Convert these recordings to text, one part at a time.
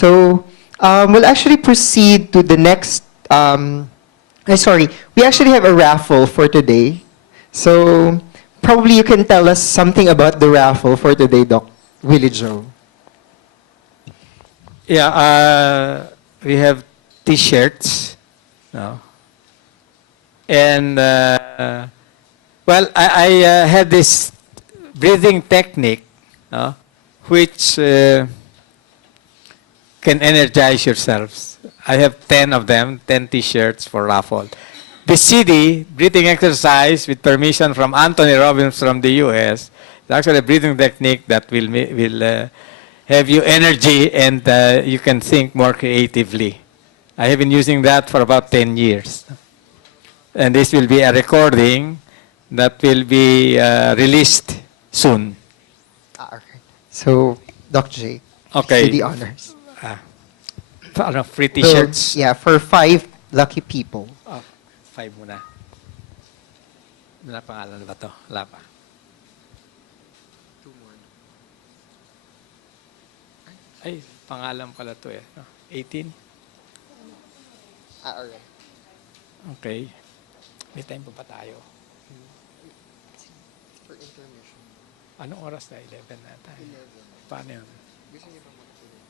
So we'll actually proceed to the next. Sorry, we actually have a raffle for today. So probably you can tell us something about the raffle for today, Doc Willie Joe. Yeah, we have T-shirts. No. And, well, I have this breathing technique, which can energize yourselves. I have 10 of them, 10 T-shirts for raffle. The CD, breathing exercise with permission from Anthony Robbins from the US, it's actually a breathing technique that will have you energy and you can think more creatively. I have been using that for about 10 years. And this will be a recording that will be released soon. Okay. So, Doc J, Okay. do the honors. Free T-shirts. Yeah, for 5 lucky people. Oh, 5 muna. Wala pangalan ba to? Wala pa. 2 more. Ay, pangalan pala to eh. 18? Alright. Okay. May time pa ba tayo? For intermission. Anong oras na? 11 na tayo. 11. Paano yun? Gusto niyo ba magtuloy?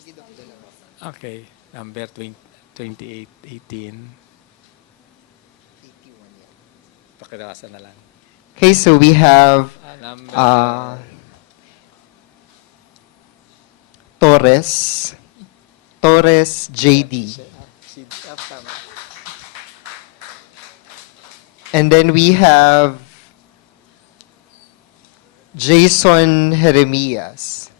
Sige, Doc, dalawa. Okay. Number 28, 18. 81 yan. Pakirasan na lang. Okay, so we have Number, Torres JD. And then we have Jason Jeremias.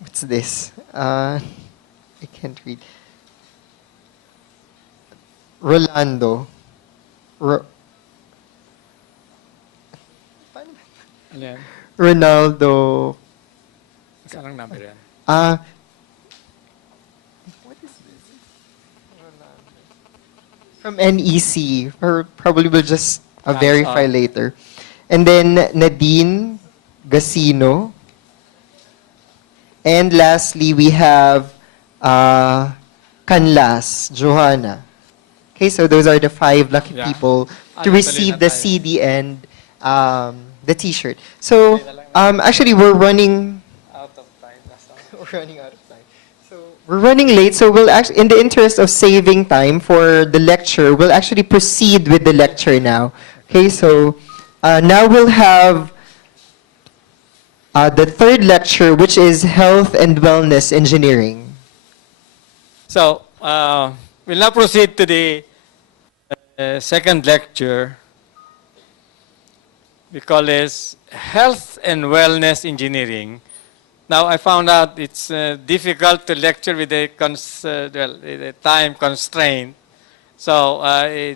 What's this? I can't read. Rolando. ano yan? Ronaldo. Saan ang number yan? What is this? Ronaldo. From NEC. Or probably we'll just verify later. And then Nadine Gasino. And lastly, we have Canlas, Johanna. Okay, so those are the 5 lucky people to receive the CD and the T-shirt. So actually, we're running Out of time. we're running out of time. So we're running late. So we'll actually, in the interest of saving time for the lecture, we'll actually proceed with the lecture now. Okay, so now we'll have the 3rd lecture, which is Health and Wellness Engineering. So, we'll now proceed to the 2nd lecture. We call this Health and Wellness Engineering. Now, I found out it's difficult to lecture with a time constraint. So,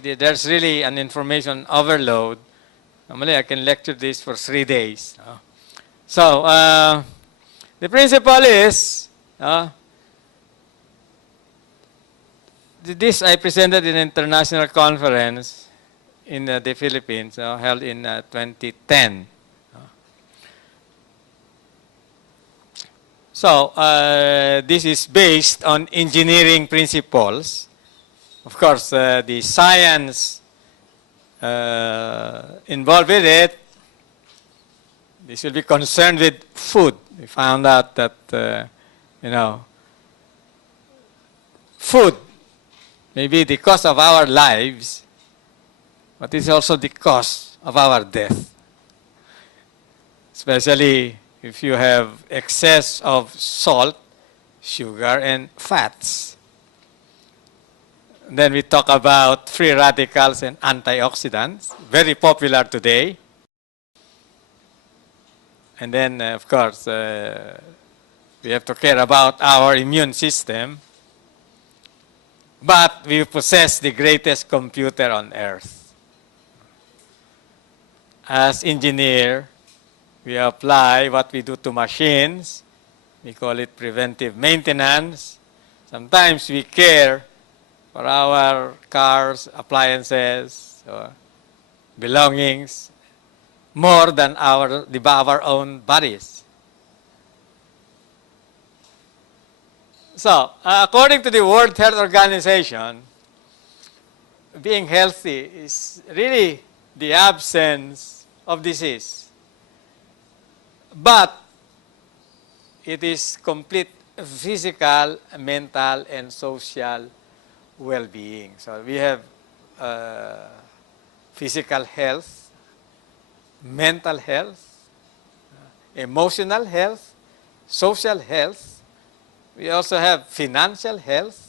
there's really an information overload. Normally, I can lecture this for 3 days. So, the principle is, this I presented in an international conference in the Philippines, held in 2010. So, this is based on engineering principles. Of course, the science involved with it, this will be concerned with food. We found out that, food may be the cause of our lives, but it's also the cause of our death. Especially if you have excess of salt, sugar, and fats. Then we talk about free radicals and antioxidants, very popular today. And then, of course, we have to care about our immune system. But we possess the greatest computer on earth. As engineer, we apply what we do to machines. We call it preventive maintenance. Sometimes we care for our cars, appliances, belongings, more than our own bodies. So, according to the World Health Organization, being healthy is really the absence of disease. But it is complete physical, mental, and social well-being. So we have physical health, mental health, emotional health, social health. We also have financial health.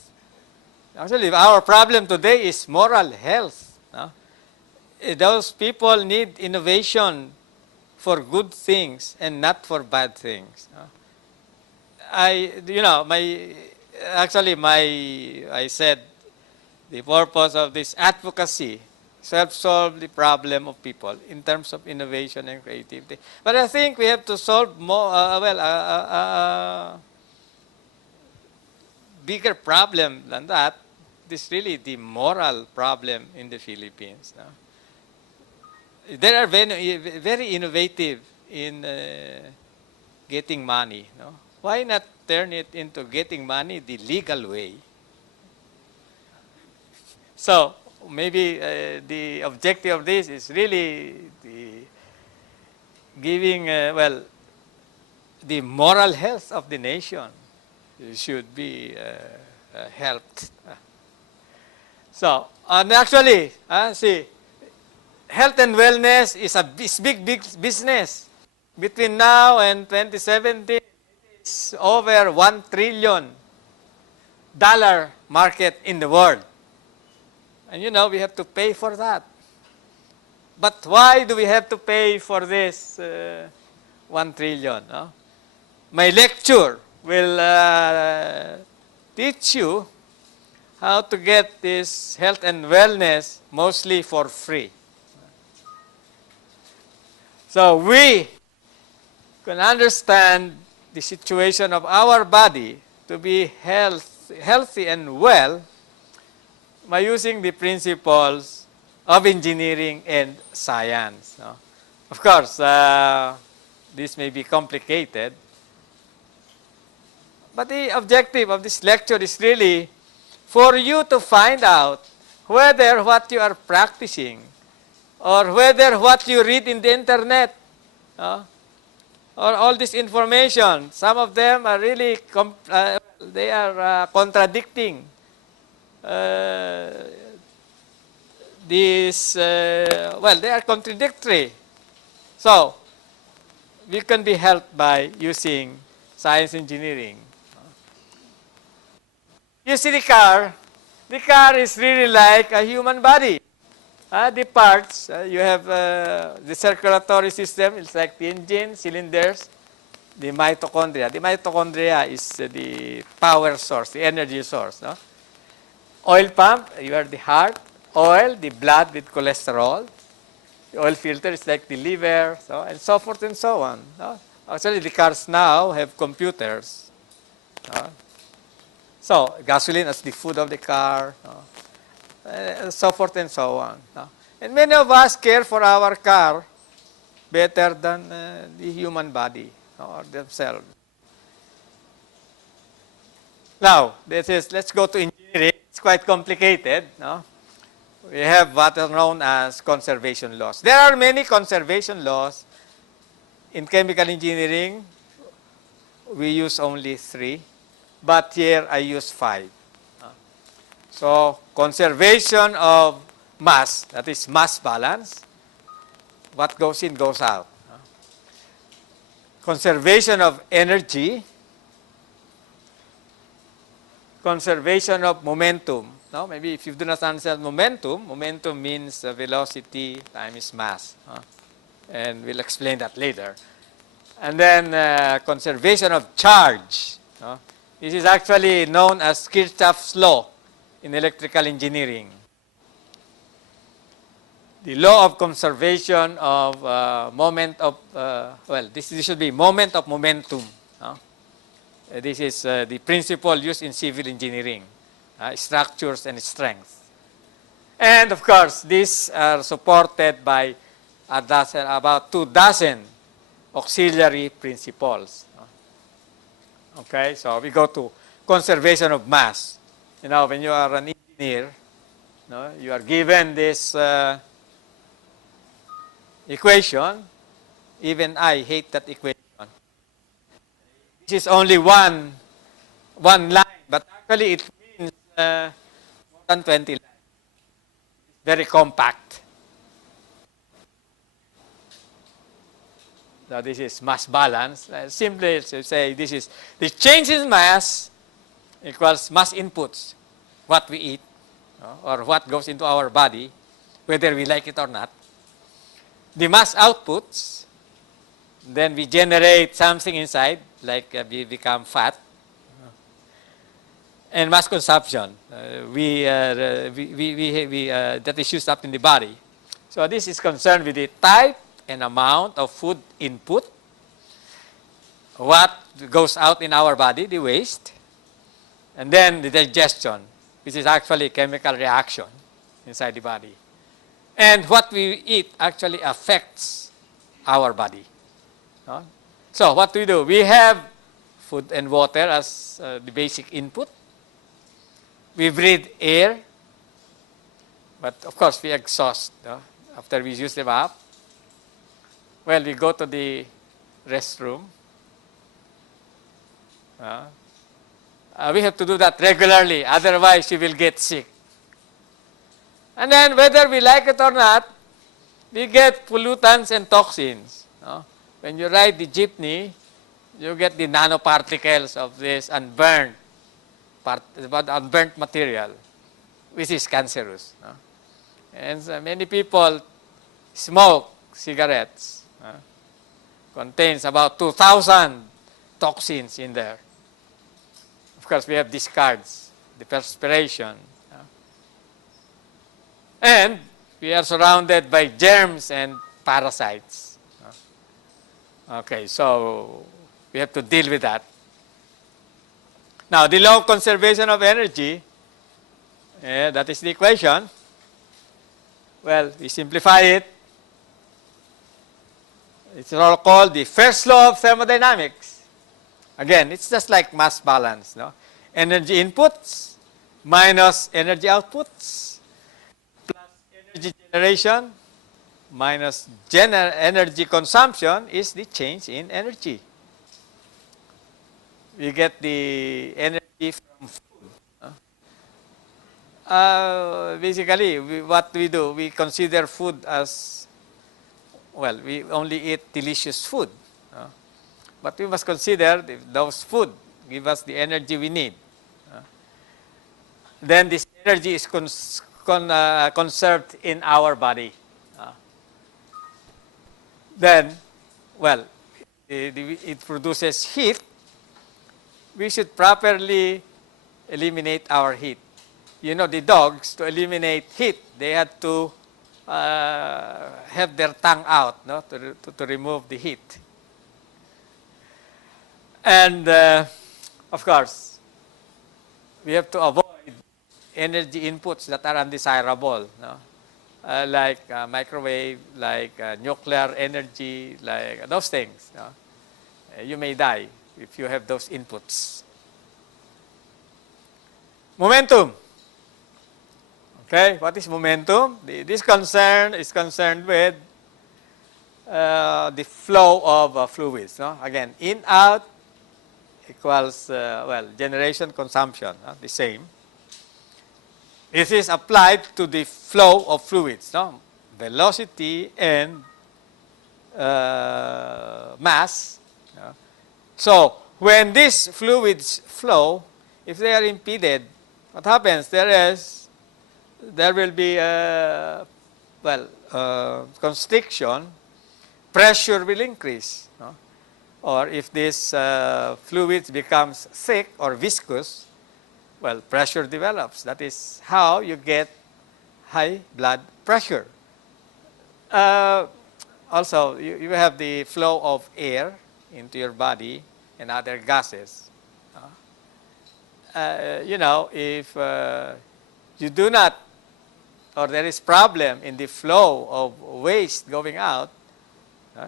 Actually, our problem today is moral health. No? Those people need innovation for good things and not for bad things. No? I said the purpose of this advocacy is to help solve the problem of people in terms of innovation and creativity. But I think we have to solve more, bigger problem than that. This is really the moral problem in the Philippines. No? They are very innovative in getting money. No? Why not turn it into getting money the legal way? So maybe the objective of this is really the giving, the moral health of the nation should be helped. So, and actually, see, health and wellness is a big business. Between now and 2017, it's over $1 trillion market in the world. And you know, we have to pay for that. But why do we have to pay for this 1 trillion? No? My lecture will teach you how to get this health and wellness mostly for free. So we can understand the situation of our body to be healthy and well by using the principles of engineering and science. No? Of course, this may be complicated, but the objective of this lecture is really for you to find out whether what you are practicing or whether what you read in the internet or all this information, some of them are really, they are contradicting they are contradictory. So, we can be helped by using science engineering. You see the car is really like a human body. The parts, you have the circulatory system, it's like the engine, cylinders, the mitochondria. The mitochondria is the power source, the energy source. No? Oil pump, you have the heart. Oil, the blood with cholesterol. The oil filter is like the liver, and so forth and so on. No? Actually, the cars now have computers. So, gasoline as the food of the car, so forth and so on. And many of us care for our car better than the human body or themselves. Now, let's go to engineering. It's quite complicated. No? We have what are known as conservation laws. There are many conservation laws. In chemical engineering, we use only 3, but here I use 5. So, conservation of mass, that is mass balance. What goes in goes out. Conservation of energy. Conservation of momentum. No? Maybe if you do not understand momentum means velocity times mass. And we'll explain that later. And then conservation of charge. This is actually known as Kirchhoff's law in electrical engineering. The law of conservation of this should be moment of momentum. This is the principle used in civil engineering. structures, and strength. And of course, these are supported by about 2 dozen auxiliary principles. Okay, so we go to conservation of mass. When you are an engineer, you are given this equation. Even I hate that equation. This is only one line, but actually it means more than 20 lines. Very compact. So this is mass balance. Simply to say this is the change in mass equals mass inputs, what we eat, or what goes into our body, whether we like it or not. The mass outputs, then we generate something inside, like we become fat. And mass consumption, that is used up in the body. So this is concerned with the type and amount of food input, what goes out in our body, the waste, and then the digestion, which is actually chemical reaction inside the body. And what we eat actually affects our body. So what do? We have food and water as the basic input. We breathe air, but of course we exhaust after we use them up. Well, we go to the restroom. We have to do that regularly, otherwise we will get sick. And then whether we like it or not, we get pollutants and toxins. When you ride the jeepney, you get the nanoparticles of this unburned material, which is cancerous. And so many people smoke cigarettes. Contains about 2,000 toxins in there. Of course, we have discards, the perspiration. And we are surrounded by germs and parasites. Okay, so we have to deal with that. Now, the law of conservation of energy, that is the equation. Well, we simplify it. It's all called the first law of thermodynamics. Again, it's just like mass balance. Energy inputs minus energy outputs plus energy generation minus energy consumption is the change in energy. We get the energy from food. Basically, what we do, we consider food as, well, we only eat delicious food. But we must consider if those food give us the energy we need. Then this energy is conserved in our body. Then, well, it produces heat. We should properly eliminate our heat. The dogs, to eliminate heat, they had to have their tongue out to remove the heat. And, of course, we have to avoid energy inputs that are undesirable, like microwave, like nuclear energy, like those things. You may die if you have those inputs. Momentum. Okay, what is momentum? This concern is concerned with the flow of fluids. Again, in, out equals, generation, consumption, the same. This is applied to the flow of fluids, velocity and mass. So, when these fluids flow, if they are impeded, what happens? There will be constriction, pressure will increase. Or if this fluid becomes thick or viscous, pressure develops. That is how you get high blood pressure. Also, you have the flow of air into your body and other gases. if you do not, or there is problem in the flow of waste going out,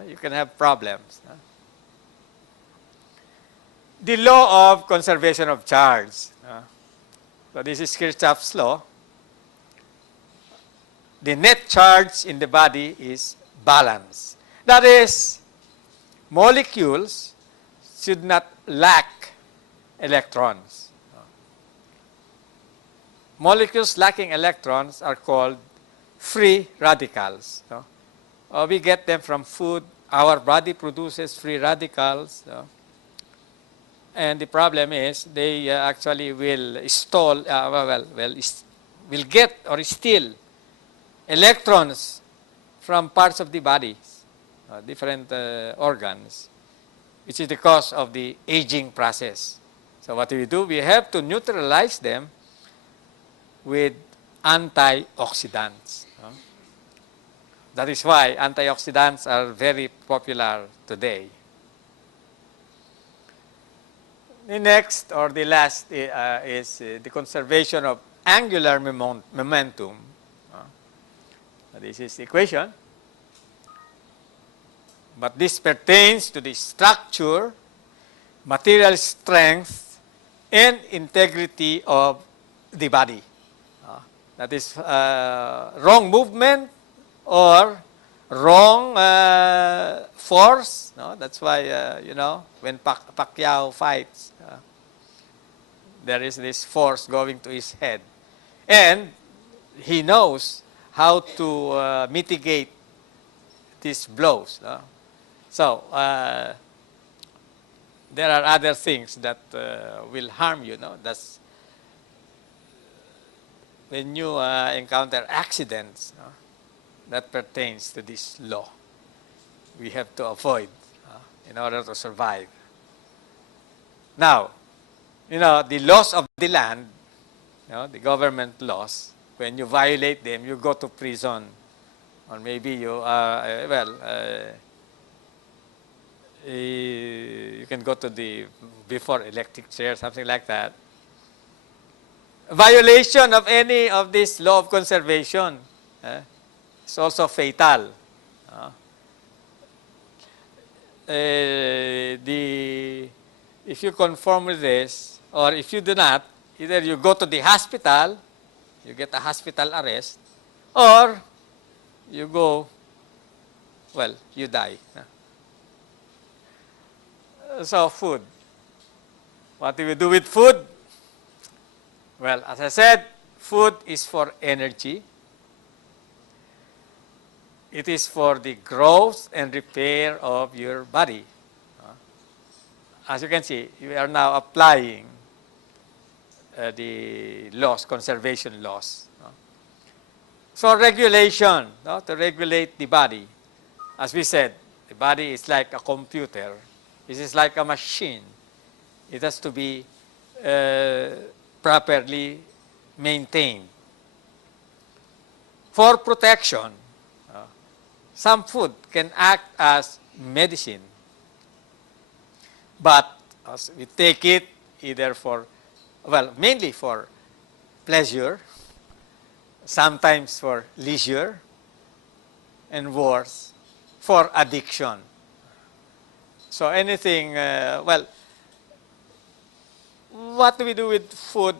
you can have problems. The law of conservation of charge. So this is Kirchhoff's law. The net charge in the body is balanced. That is, molecules should not lack electrons. Molecules lacking electrons are called free radicals. We get them from food. Our body produces free radicals. And the problem is they actually will stall, will get or steal electrons from parts of the body, different organs, which is the cause of the aging process. So what do? We have to neutralize them with antioxidants. That is why antioxidants are very popular today. The next or the last is the conservation of angular momentum. This is the equation. But this pertains to the structure, material strength, and integrity of the body. That is wrong movement or wrong force. That's why, when Pacquiao fights, there is this force going to his head. And he knows how to mitigate these blows. So, there are other things that will harm you. That's when you encounter accidents that pertains to this law. We have to avoid in order to survive. Now, the laws of the land, the government laws, when you violate them, you go to prison. Or maybe you, you can go to the before electric chair, something like that. Violation of any of this law of conservation is also fatal. If you conform with this, or if you do not, either you go to the hospital, you get a hospital arrest, or you go, you die. So food. What do we do with food? Well, as I said, food is for energy. It is for the growth and repair of your body. As you can see, we are now applying the laws, conservation laws. So regulation, to regulate the body. As we said, the body is like a computer. It is like a machine. It has to be properly maintained. For protection, some food can act as medicine. But as we take it either for, mainly for pleasure, sometimes for leisure, and worse, for addiction. So anything, what do we do with food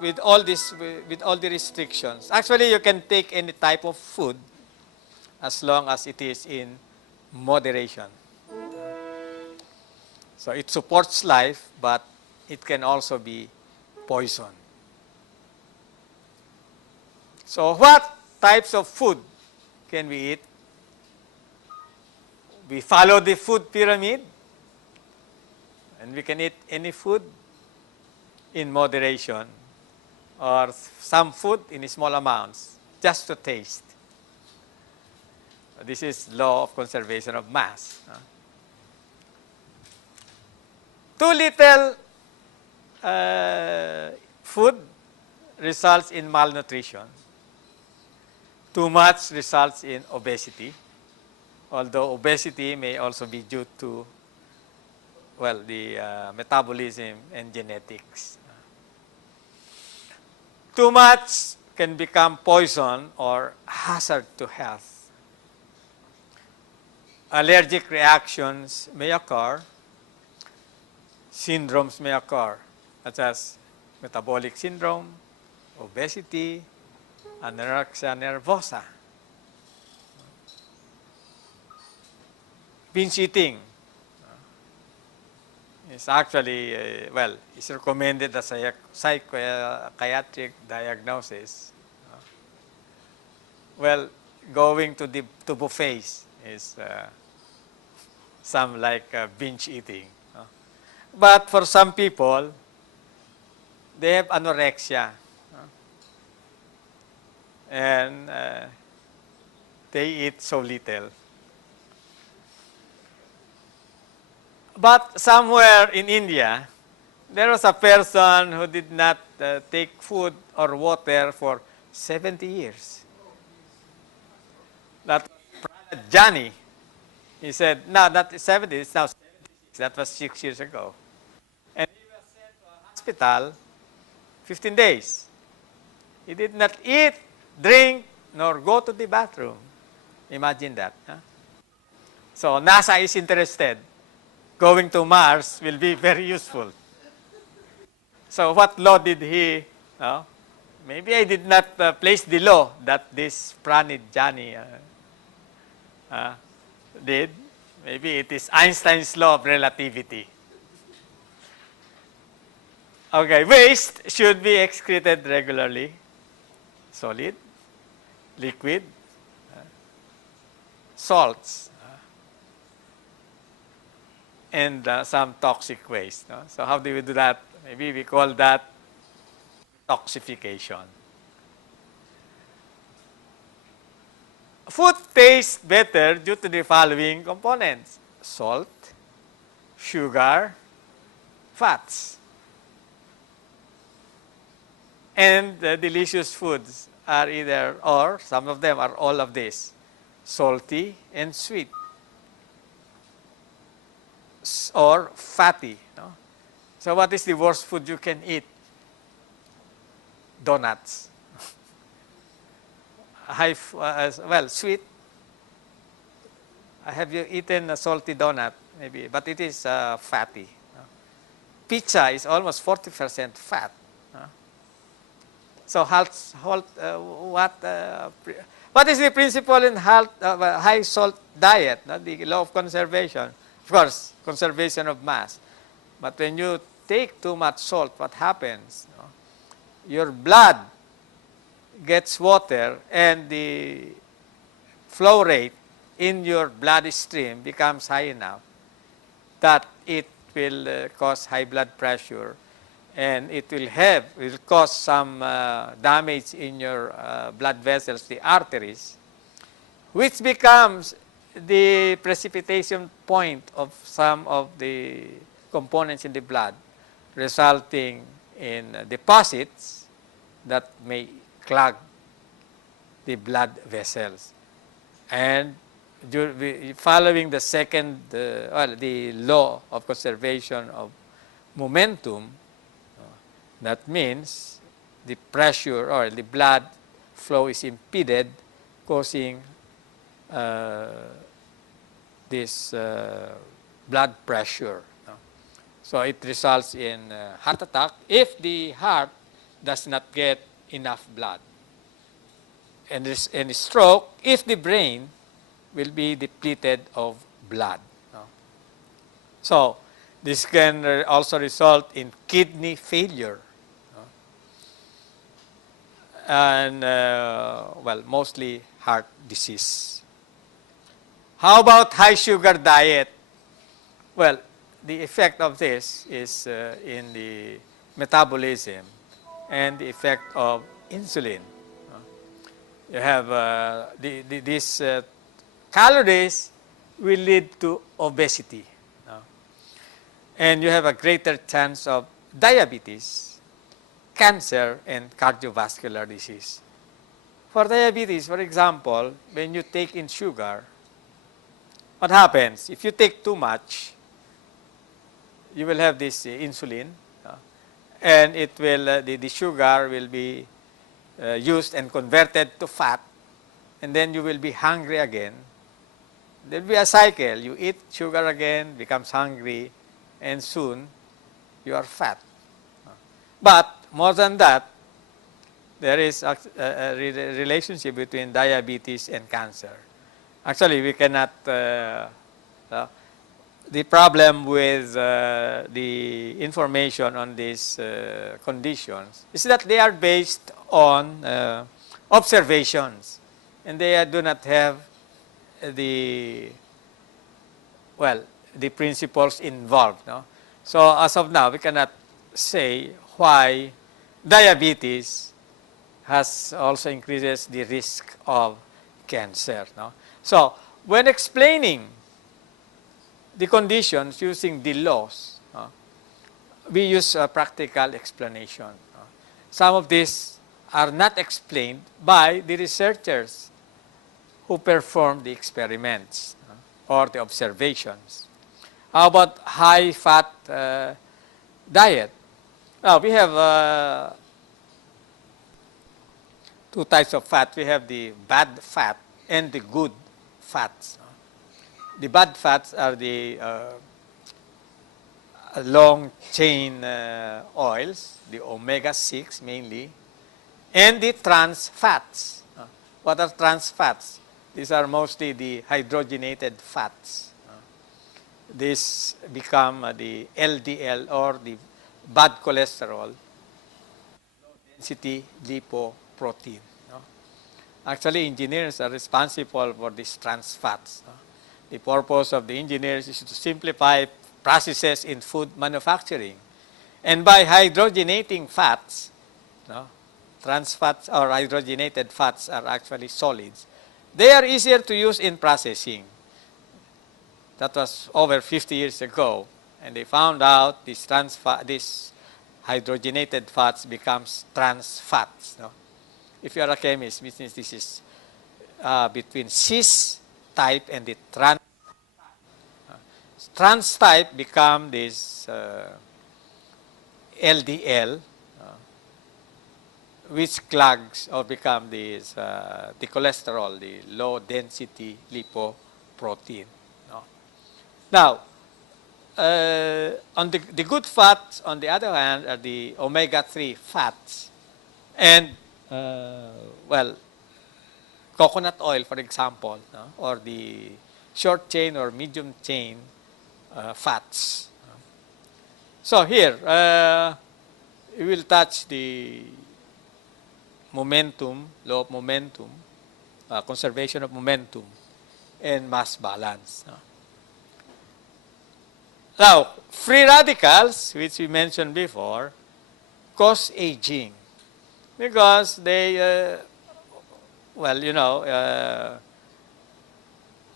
with all this, with all the restrictions? Actually, you can take any type of food as long as it is in moderation. So it supports life, but it can also be poison. So what types of food can we eat? We follow the food pyramid, and we can eat any food in moderation, or some food in small amounts, just to taste. This is law of conservation of mass. Too little food results in malnutrition. Too much results in obesity, although obesity may also be due to, the metabolism and genetics. Too much can become poison or hazard to health. Allergic reactions may occur, syndromes may occur, such as metabolic syndrome, obesity, anorexia nervosa. Binge eating is actually, it's recommended as a psychiatric diagnosis. Well, going to buffets is some like binge eating. But for some people, they have anorexia. And they eat so little. But somewhere in India, there was a person who did not take food or water for 70 years. That was Johnny. He said, no, not 70, it's now 76. That was 6 years ago. And he was sent to a hospital 15 days. He did not eat, drink, nor go to the bathroom. Imagine that. Huh? So NASA is interested. Going to Mars will be very useful. So what law did he, maybe I did not place the law that this Pranit Jani did. Maybe it is Einstein's law of relativity. Okay, waste should be excreted regularly. Solid, liquid, salts, and some toxic waste. No? So how do we do that? Maybe we call that toxification. Food tastes better due to the following components: salt, sugar, fats. And delicious foods are either, or some of them are all of this: salty and sweet, or fatty. No? So what is the worst food you can eat? Donuts. Sweet. Have you eaten a salty donut? Maybe, but it is fatty. No? Pizza is almost 40% fat. No? So what is the principle in high salt diet? No? The law of conservation. Of course, conservation of mass. But when you take too much salt, what happens? No? Your blood gets water and the flow rate in your bloodstream becomes high enough that it will cause high blood pressure, and it will cause some damage in your blood vessels, the arteries, which becomes the precipitation point of some of the components in the blood, resulting in deposits that may clog the blood vessels. And following the second, the law of conservation of momentum, that means the pressure or the blood flow is impeded, causing this blood pressure. So it results in heart attack if the heart does not get enough blood. And stroke if the brain will be depleted of blood. So this can also result in kidney failure. And, mostly heart disease. How about high sugar diet? Well, the effect of this is in the metabolism and the effect of insulin. You have these calories will lead to obesity. And you have a greater chance of diabetes, cancer, and cardiovascular disease. For diabetes, for example, when you take in sugar, what happens? If you take too much, you will have this insulin, and it will the sugar will be used and converted to fat, and then you will be hungry again. There will be a cycle. You eat sugar again, becomes hungry, and soon you are fat. But more than that, there is a relationship between diabetes and cancer. Actually, we cannot, the problem with the information on these conditions is that they are based on observations, and they do not have the, well, the principles involved. No? So as of now, we cannot say why diabetes has also increases the risk of cancer. No? So when explaining the conditions using the laws, we use a practical explanation. Some of these are not explained by the researchers who perform the experiments or the observations. How about high-fat diet? Now, we have two types of fat. We have the bad fat and the good fats. The bad fats are the long-chain oils, the omega-6 mainly, and the trans fats. What are trans fats? These are mostly the hydrogenated fats. These become the LDL or the bad cholesterol, low-density lipoprotein. Actually, engineers are responsible for these trans fats. The purpose of the engineers is to simplify processes in food manufacturing. And by hydrogenating fats, trans fats or hydrogenated fats are actually solids. They are easier to use in processing. That was over 50 years ago. And they found out these hydrogenated fats becomes trans fats. If you are a chemist, which means this is between cis type and the trans. Trans type become this LDL, which clogs or become this the cholesterol, the low density lipoprotein. Now, on the good fats, on the other hand, are the omega-3 fats, and well, coconut oil, for example, or the short chain or medium chain fats. So here, we will touch the momentum, law of momentum, conservation of momentum, and mass balance. Now, free radicals, which we mentioned before, cause aging because they, well, you know,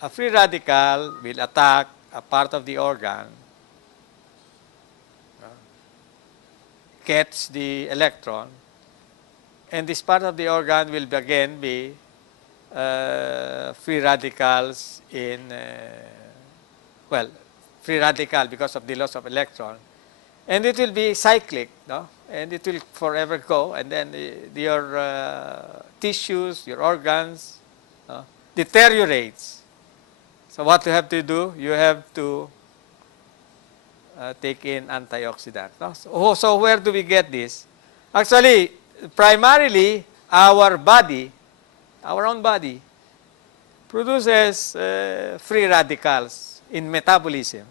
a free radical will attack a part of the organ, gets the electron, and this part of the organ will again be free radicals in, well, free radical because of the loss of electron. And it will be cyclic, no? And it will forever go, and then your tissues, your organs deteriorates. So what you have to do, you have to take in antioxidants. No? So where do we get this? Actually, primarily, our body, our own body, produces free radicals in metabolism.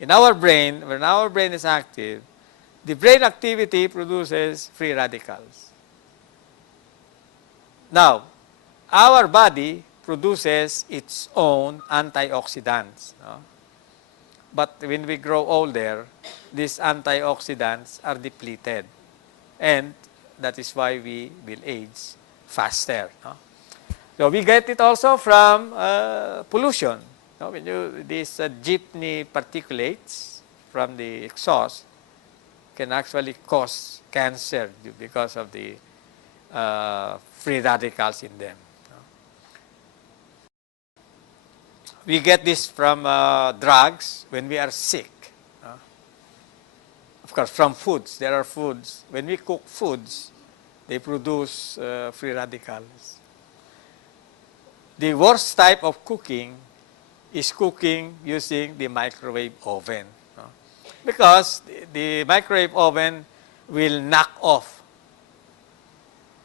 In our brain, when our brain is active, the brain activity produces free radicals. Now, our body produces its own antioxidants. No? But when we grow older, these antioxidants are depleted. And that is why we will age faster. No? So we get it also from pollution. No? When these jeepney particulates from the exhaust can actually cause cancer because of the free radicals in them. We get this from drugs when we are sick. Of course, from foods. There are foods. When we cook foods, they produce free radicals. The worst type of cooking is cooking using the microwave oven. No? Because the microwave oven will knock off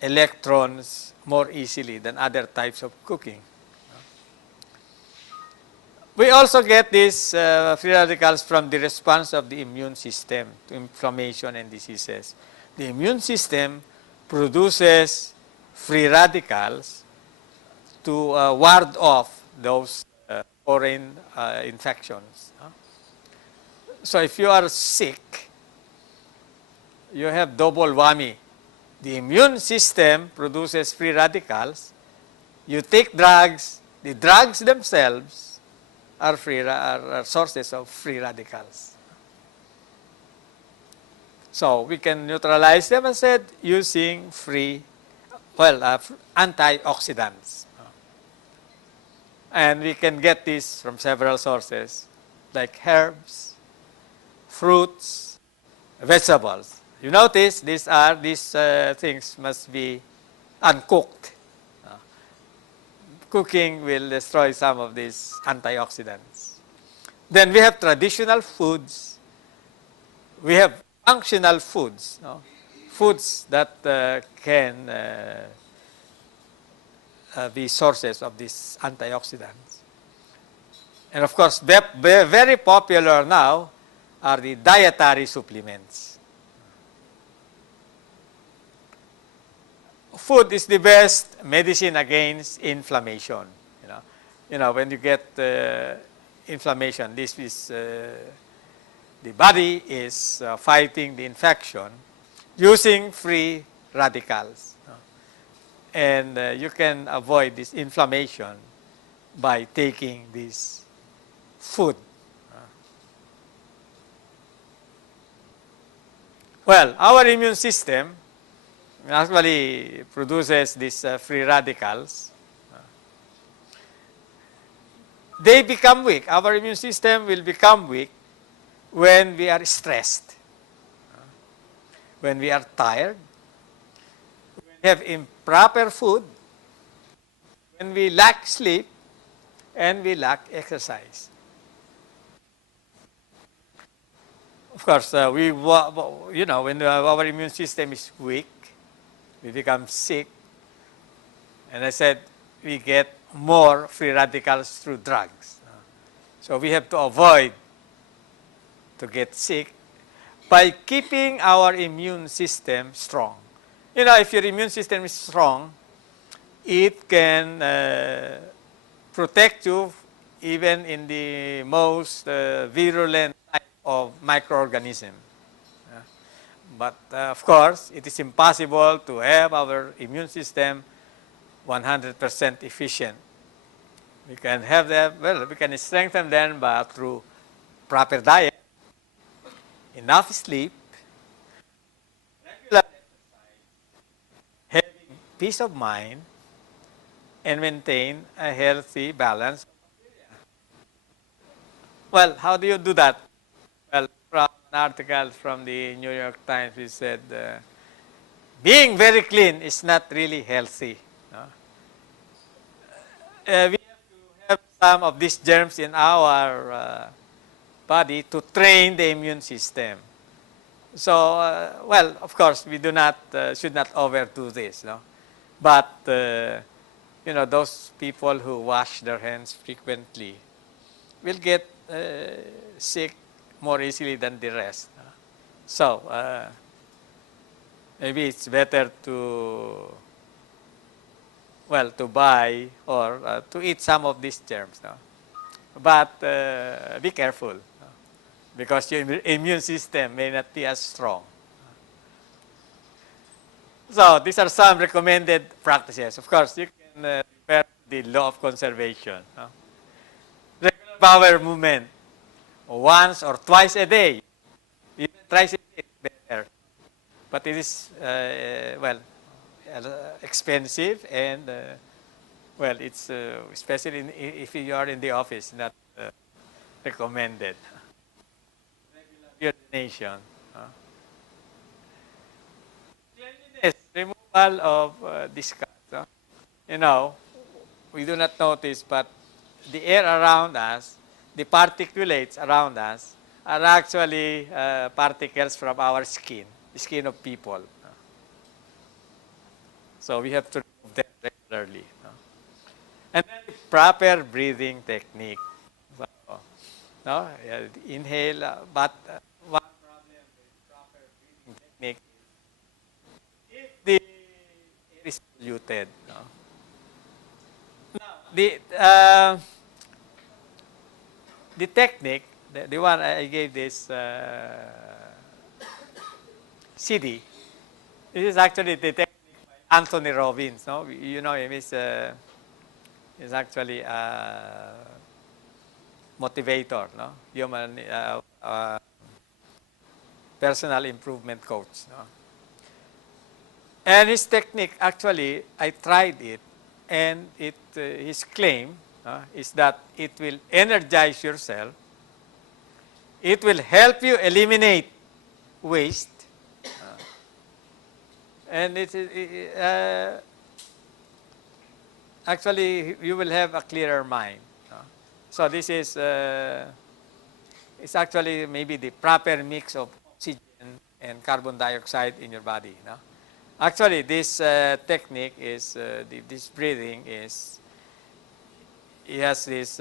electrons more easily than other types of cooking. We also get these free radicals from the response of the immune system to inflammation and diseases. The immune system produces free radicals to ward off those foreign infections. So if you are sick, you have double whammy. The immune system produces free radicals. You take drugs. The drugs themselves are sources of free radicals. So we can neutralize them, as said, using antioxidants. And we can get this from several sources, like herbs, fruits, vegetables. You notice these things must be uncooked. Cooking will destroy some of these antioxidants. Then we have traditional foods. We have functional foods, foods that can be sources of these antioxidants. And of course, very popular now are the dietary supplements. Food is the best medicine against inflammation. When you get inflammation, this is the body is fighting the infection using free radicals. And you can avoid this inflammation by taking this food. Well, our immune system actually produces these free radicals. They become weak. Our immune system will become weak when we are stressed, when we are tired, when we have improper food, when we lack sleep, and we lack exercise. Of course, when our immune system is weak, we become sick, and I said we get more free radicals through drugs. So we have to avoid to get sick by keeping our immune system strong. If your immune system is strong, it can protect you even in the most virulent type of microorganism. But of course, it is impossible to have our immune system 100% efficient. We can have them, we can strengthen them but through proper diet, enough sleep, regular exercise, having peace of mind, and maintain a healthy balance. Well, how do you do that? Well, from an article from the New York Times, we said, being very clean is not really healthy. We have to have some of these germs in our body to train the immune system. So, of course, we should not overdo this. But, those people who wash their hands frequently will get sick more easily than the rest. So, maybe it's better to buy or to eat some of these germs. But be careful, because your immune system may not be as strong. So these are some recommended practices. Of course, you can refer to the law of conservation. Regular power movement, once or twice a day. Even thrice a day is better. But it is, expensive and, it's especially if you are in the office, not recommended. Regular urination. Cleanliness, remove removal of disgust. You know, we do not notice, but the air around us, the particulates around us, are actually particles from our skin, the skin of people. So we have to remove them regularly. And then proper breathing technique. So, no, inhale, but one problem with proper breathing technique is if the air is polluted. No? Now, the technique, the one I gave this CD, this is actually the technique by Anthony Robbins. No, you know him. Is actually a motivator, no, human personal improvement coach. No? And his technique, actually, I tried it, and his claim is that it will energize yourself. It will help you eliminate waste, and actually you will have a clearer mind. So this is it's actually maybe the proper mix of oxygen and carbon dioxide in your body. No? Actually, this technique is this breathing is. It has this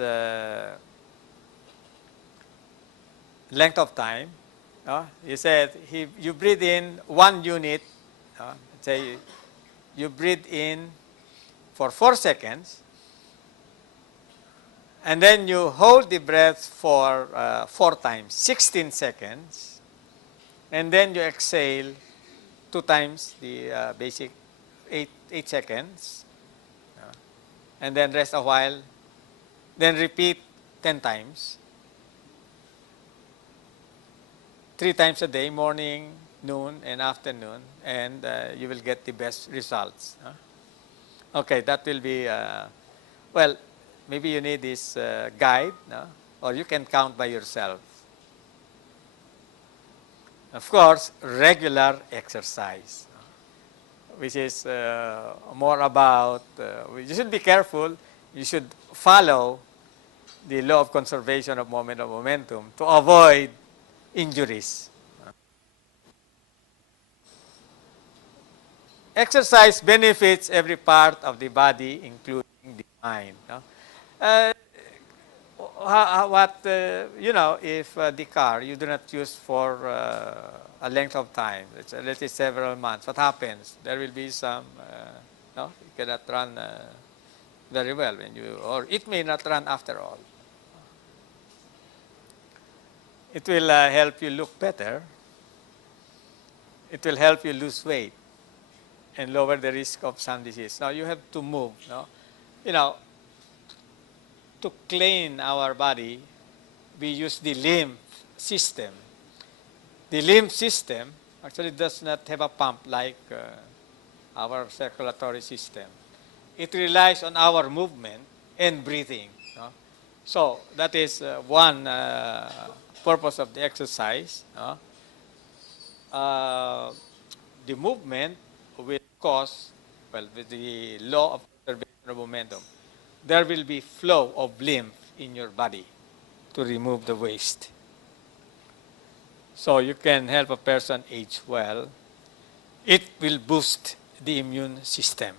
length of time. You said you breathe in 1 unit. Say you breathe in for 4 seconds, and then you hold the breath for 4 times, 16 seconds, and then you exhale 2 times the basic 8 seconds, and then rest a while, then repeat 10 times, 3 times a day, morning, noon, and afternoon, and you will get the best results. Okay, that will be, well, maybe you need this guide, no? Or you can count by yourself. Of course, regular exercise, which is more about, you should be careful, you should follow the law of conservation of momentum to avoid injuries. Exercise benefits every part of the body, including the mind. No? You know, if the car you do not use for a length of time, let's say several months, what happens? There will be some, no, you cannot run very well when you, or it may not run after all. It will help you look better. It will help you lose weight and lower the risk of some disease. Now you have to move. No? You know, to clean our body, we use the lymph system. The lymph system actually does not have a pump like our circulatory system. It relies on our movement and breathing. No? So that is one purpose of the exercise. No? The movement will cause, well, with the law of conservation of momentum, there will be flow of lymph in your body to remove the waste. So you can help a person age well. It will boost the immune system.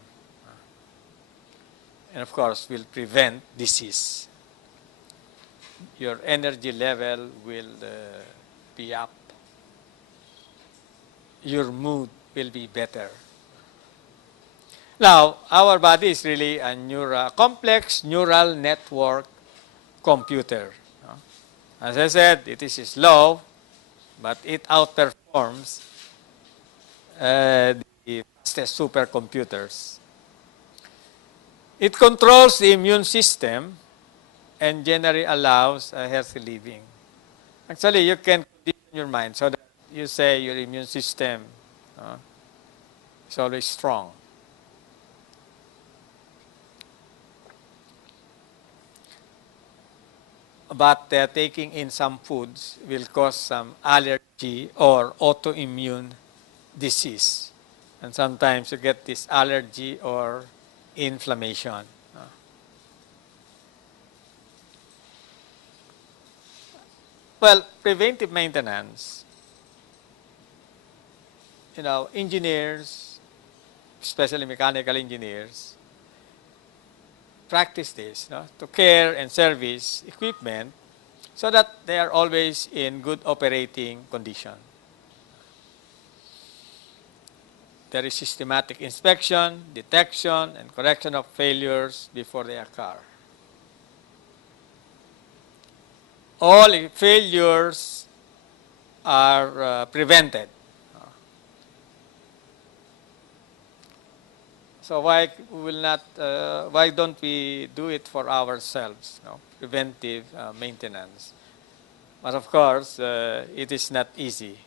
And of course, will prevent disease. Your energy level will be up. Your mood will be better. Now, our body is really a complex neural network computer. As I said, it is slow, but it outperforms the fastest supercomputers. It controls the immune system and generally allows a healthy living. Actually, you can condition your mind so that you say your immune system is always strong. But taking in some foods will cause some allergy or autoimmune disease. And sometimes you get this allergy or inflammation. Well, preventive maintenance, engineers, especially mechanical engineers, practice this, to care and service equipment so that they are always in good operating condition. There is systematic inspection, detection, and correction of failures before they occur. All failures are prevented. So why don't we do it for ourselves? Preventive maintenance. But of course, it is not easy.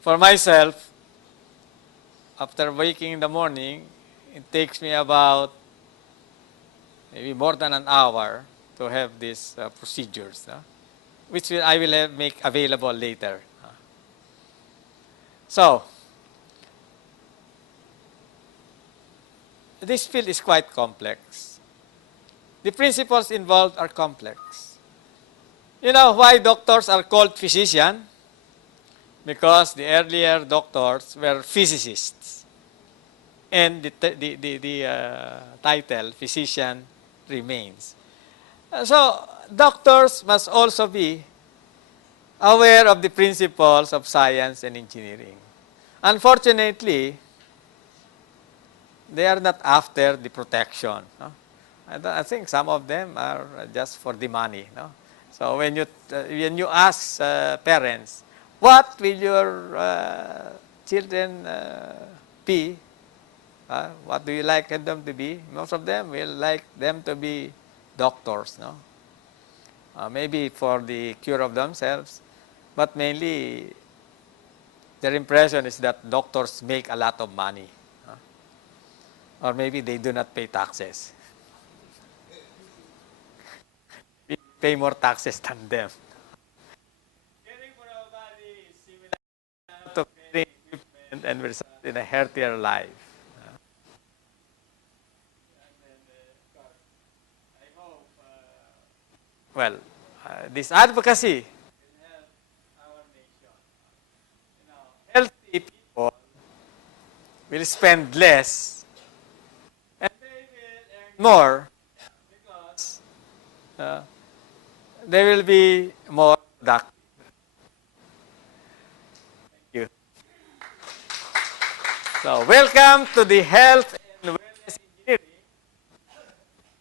For myself, after waking in the morning, it takes me about maybe more than an hour to have these procedures, which I will make available later. So, this field is quite complex. The principles involved are complex. You know why doctors are called physician? Because the earlier doctors were physicists. And the title, physician, remains. So, doctors must also be aware of the principles of science and engineering. Unfortunately, they are not after the protection. I think some of them are just for the money. So when you ask parents, what will your children be? What do you like them to be? Most of them will like them to be doctors. Maybe for the cure of themselves, but mainly their impression is that doctors make a lot of money. Or maybe they do not pay taxes. We pay more taxes than them. Caring for our body is similar to caring equipment and result in a healthier life. I hope, this advocacy will help our nation. Healthy people will spend less and they will earn more because they will be more productive. Thank you. So, welcome to the Health and Wellness Engineering.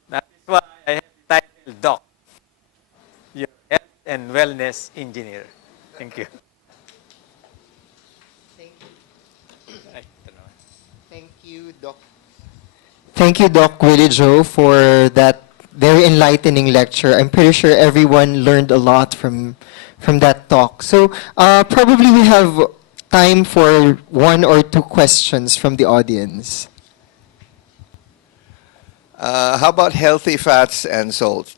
That is why I have the title Doc, your Health and Wellness Engineer. Thank you. Thank you, Doc. Thank you, Doc Willie Joe, for that very enlightening lecture. I'm pretty sure everyone learned a lot from that talk. So probably we have time for one or two questions from the audience. How about healthy fats and salt?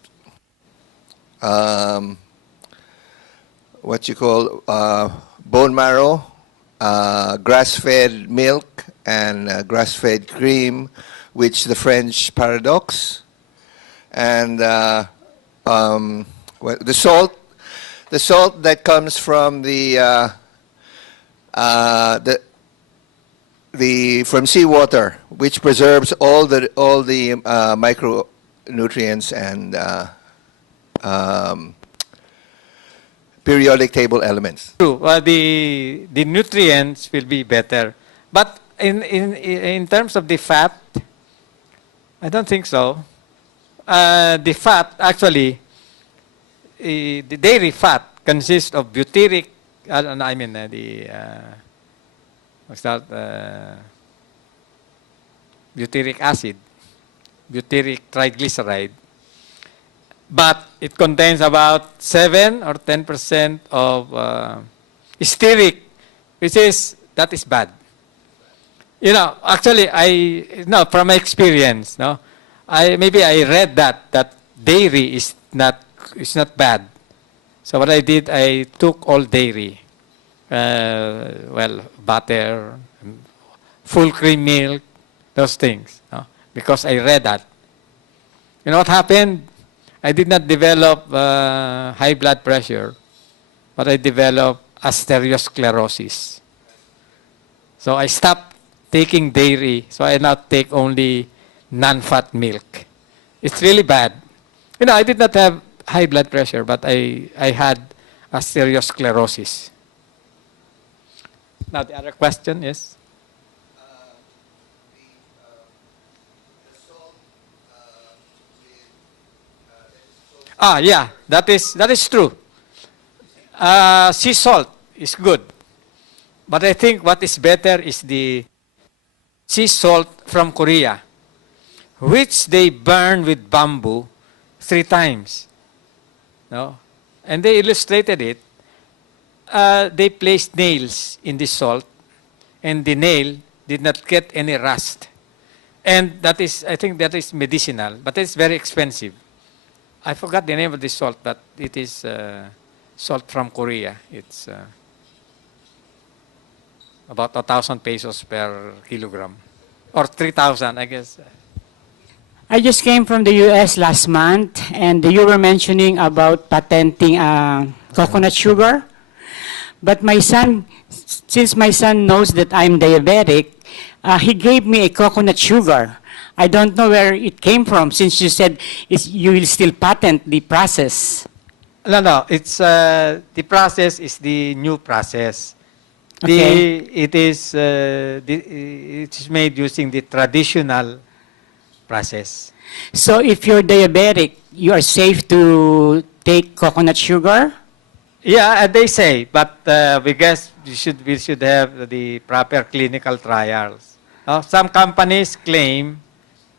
What you call bone marrow, grass-fed milk, and grass-fed cream, which the French paradox, and the salt that comes from from seawater, which preserves all the micronutrients and periodic table elements. True. The nutrients will be better, but in terms of the fat, I don't think so. The fat actually, the dairy fat consists of butyric. What's that? Butyric acid, butyric triglyceride. But it contains about 7 or 10% of stearic, that is bad. Actually, from my experience, maybe I read that dairy is not bad. So what I did, I took all dairy, butter, full cream milk, those things. No? Because I read that. You know what happened? I did not develop high blood pressure, but I developed arteriosclerosis. So I stopped taking dairy, so I now take only non-fat milk. It's really bad. You know, I did not have high blood pressure, but I had arteriosclerosis. Now, the other question is? Yeah, that is true. Sea salt is good. But I think what is better is the sea salt from Korea, which they burn with bamboo 3 times. No? And they illustrated it. They placed nails in the salt, and the nail did not get any rust. And that is, I think that is medicinal, but it's very expensive. I forgot the name of the salt, but it is salt from Korea. It's about 1,000 pesos per kilogram, or 3,000, I guess. I just came from the US last month, and you were mentioning about patenting coconut sugar. But my son, since my son knows that I'm diabetic, he gave me a coconut sugar. I don't know where it came from, since you said you will still patent the process. No. It's the process is the new process. Okay. It is made using the traditional process. So if you're diabetic, you are safe to take coconut sugar? Yeah, they say, but we guess we should have the proper clinical trials. Some companies claim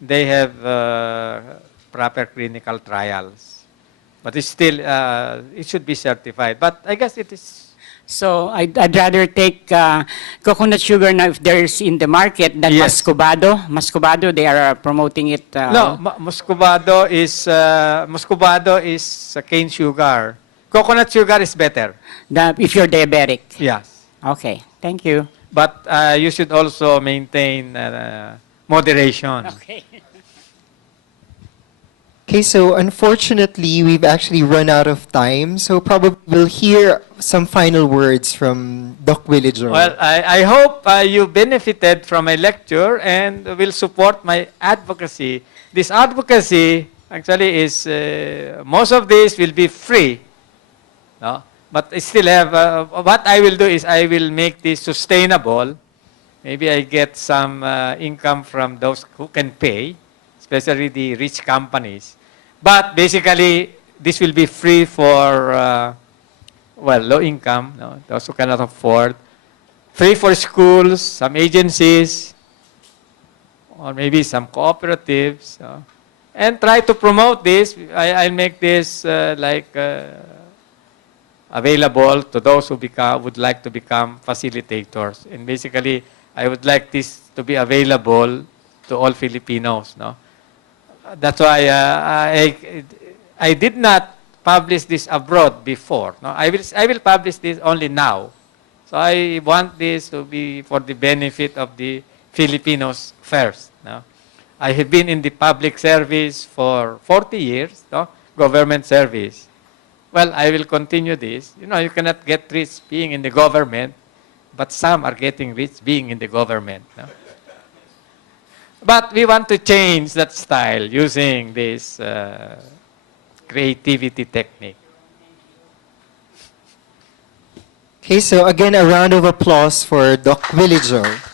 they have proper clinical trials, but it's still it should be certified. But I guess it is. So I'd rather take coconut sugar now if there's in the market than Yes. muscovado. Muscovado, they are promoting it. No, muscovado is cane sugar. Coconut sugar is better. If you're diabetic. Yes, Okay, thank you. but you should also maintain moderation. Okay. Okay, so unfortunately, we've actually run out of time. So probably we'll hear some final words from Doc Willijo. Well, I hope you benefited from my lecture and will support my advocacy. This advocacy actually is, most of this will be free. No? But I still have, what I will do is I will make this sustainable. Maybe I get some income from those who can pay, especially the rich companies. But basically, this will be free for, low income, no? Those who cannot afford. Free for schools, some agencies, or maybe some cooperatives. No? And try to promote this. I'll make this available to those who would like to become facilitators. And basically, I would like this to be available to all Filipinos. No? That's why I did not publish this abroad before. No? I will publish this only now. So I want this to be for the benefit of the Filipinos first. No? I have been in the public service for 40 years, no? Government service. Well, I will continue this. You know, you cannot get rich being in the government, but some are getting rich being in the government. No? But we want to change that style using this creativity technique. Okay, so again, a round of applause for Doc Willijo.